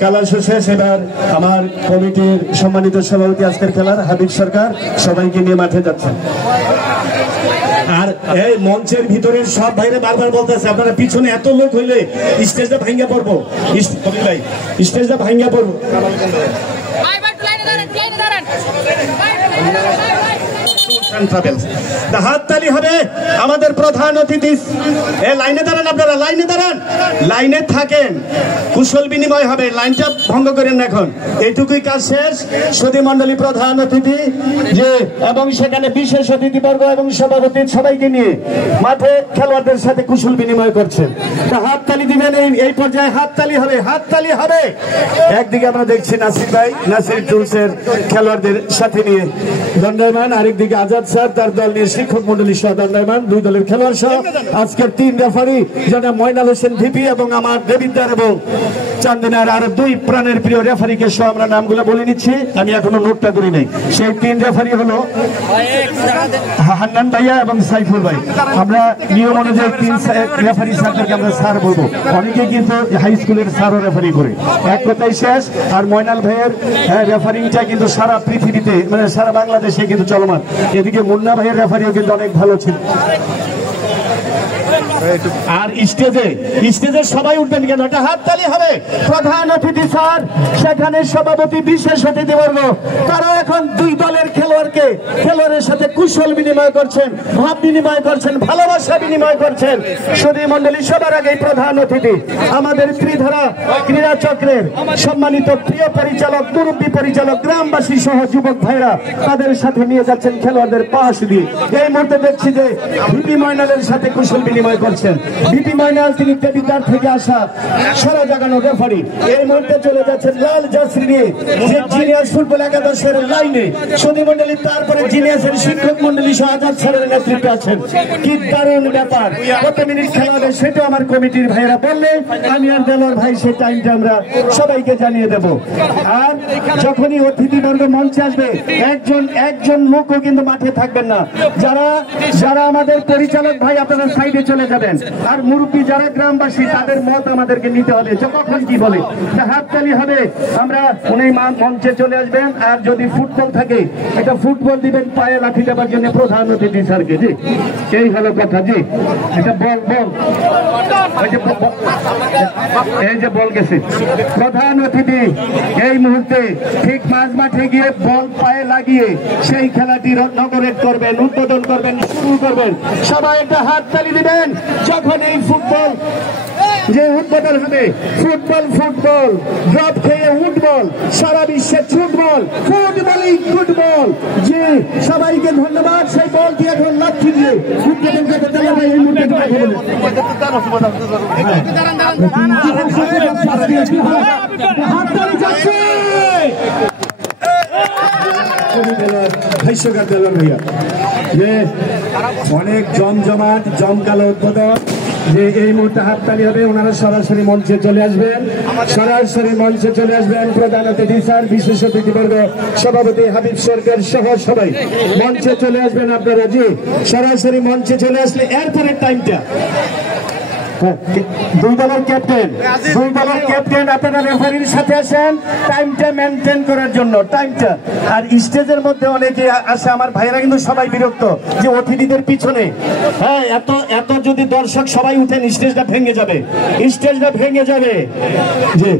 খেলা শেষ। এবার আমার কমিটির সম্মানিত সভাপতি আজকের খেলার হাবিব সরকার সবাইকে নিয়ে মাঠে যাচ্ছেন। আর এই মঞ্চের ভিতরের সব ভাইরা বারবার বলতেছে আপনারা পিছনে এত লোক হইলে স্টেজটা ভাঙ্গা পড়বো, স্টেজটা ভাঙ্গা পড়বো। হাততালি হবে আমাদের প্রধান অতিথি। লাইনে দাঁড়ান, আপনারা লাইনে দাঁড়ান, লাইনে থাকেন, কুশল বিনিময় হবে, লাইনটা ভঙ্গ করেন না। এখন এইটুকুই কাজ শেষ। সুধী মন্ডলী প্রধান অতিথি যে এবং সেখানে বিশেষ অতিথিবর্গ এবং সভাপতি সবাইকে নিয়ে মাঠে খেলোয়াড়দের সাথে কুশল বিনিময় করছেন। হাততালি দিবেন, এই পর্যায়ে হাততালি হবে, হাততালি হবে। একদিকে আমরা দেখছি নাসির ভাই, নাসির টুলসের খেলোয়াড়দের সাথে নিয়ে দণ্ডায়মান, আরেকদিকে আজাদ স্যার তার দল নিয়ে শিক্ষক মন্ডলী সহ দণ্ডায়মান, দুই দলের খেলোয়াড় সহ আজকের 3 রেফারি যেন ময়নাল হোসেন ভিপি এবং আমার দেবিদ্দার এবং চান্দিনার আর 2 প্রাণের প্রিয় রেফারিকে সহ আমরা নামগুলো বলে নিচ্ছি, আমি এখনো নোটটা করি নাই। সেই 3 রেফারি হলো হান্নান ভাইয়া এবং সাইফুল ভাই। আমরা নিয়ম অনুযায়ী 3 রেফারি স্যারদেরকে আমরা স্যার বলবো, অনেকে কিন্তু হাই স্কুলের স্যারও রেফারি করে। এক কথাই শেষ। আর ময়নাল ভাইয়ের রেফারিংটা কিন্তু সারা পৃথিবীতে মানে সারা বাংলাদেশে কিন্তু চলমান। এদিকে মুন্না ভাইয়ের রেফারিও কিন্তু অনেক ভালো ছিল। আর স্টেজে সবাই উঠবেন কেন? এটা হাততালি হবে। প্রধান অতিথি স্যার, সেখানে সভাপতি, বিশেষ অতিথিবর্গ, তারা এখন 2 দলের খেলোয়াড়ের সাথে কুশল বিনিময় করছেন, ভাব বিনিময় করছেন, ভালোবাসা বিনিময় করছেন। সুধী মন্ডলী সবার আগে প্রধান অতিথি আমাদের ত্রিধারা ক্রীড়া চক্রের সম্মানিত প্রিয় পরিচালক, মুরব্বী পরিচালক, গ্রামবাসী সহ যুবক ভাইরা তাদের সাথে নিয়ে যাচ্ছেন খেলোয়াড়দের পাশ দিয়ে। এই মুহূর্তে দেখছি যে ভিপি ময়নালের সাথে কুশল বিনিময় করছেন। ভিপি ময়নাল তিনি দেবিদ্বার থেকে আসা সারা জাগানো রেফারি। এই মুহূর্তে চলে যাচ্ছেন লাল জার্সি নিয়ে যে জিনিয়াস ফুটবল একাদশের লাইনে সুধী মন্ডলী, তারপরে জিনিয়াসের শিক্ষক মন্ডলী সহ আজাদ স্যারের নেতৃত্বে আছেন। কি দারুণ ব্যাপার! কত মিনিট খেলা হবে সেটাও আমার কমিটির ভাইরা বললে আমি আর দেলোয়ার ভাই সেই টাইমটা আমরা সবাইকে জানিয়ে দেব। আর যখনই অতিথিবর্গ মঞ্চে আসবে একজন লোকও কিন্তু মাঠে থাকবেন না। যারা আমাদের পরিচালক ভাই আপনারা সাইডে চলে যাবেন। আর মুরব্বী যারা গ্রামবাসী তাদের মত আমাদেরকে নিতে হবে যে কখন কি বলে। হাততালি হবে, আমরা উনি মঞ্চে চলে আসবেন। আর যদি ফুটবল থাকে এটা ফুটবল দিবেন পায়ে লাঠি দেবার জন্য প্রধান অতিথি স্যারকে। জি, এই হলো কথা। জি, এটা বল এই যে বল গেছে। প্রধান অতিথি এই মুহূর্তে ঠিক মাঝ মাঠে গিয়ে বল পায়ে লাগিয়ে সেই খেলাটি নগরেট করবেন, উদ্বোধন করবেন, শুরু করবেন। সবাই একটা হাততালি দিবেন যখন এই ফুটবল যে উদ্বোধন হবে। ফুটবল ড্রপ খেয়ে উঠবল, সারা বিশ্বে ছুটবল, ফুটবলই ফুটবল। জি, সবাইকে ধন্যবাদ। সেই বলটি এখন লাঠি দিয়ে উদ্বোধন করতে দেওয়া এই মুহূর্তে হাততালি যাচ্ছে। ভাষ্যকার দেলোয়ার ভাইয়া যে অনেক জমজমাট জমকালো উদ্বোধন, যে এই মুহূর্তে হাততালি হবে। ওনারা সরাসরি মঞ্চে চলে আসবেন, প্রধান অতিথি স্যার, বিশেষ অতিথিবর্গ, সভাপতি হাবিব সরকার সহ সবাই মঞ্চে চলে আসবেন। আপনারা জি সরাসরি মঞ্চে চলে আসলে এরপরের টাইমটা 2 দলের ক্যাপ্টেন আপনারা রেফারির সাথে আসেন টাইমটা মেনটেন করার জন্য। টাইমটা আর স্টেজের মধ্যে অনেকে আসে আমার ভাইরা কিন্তু সবাই বিরক্ত যে অতিথিদের পিছনে এত যদি দর্শক সবাই উঠেন স্টেজটা ভেঙে যাবে জি।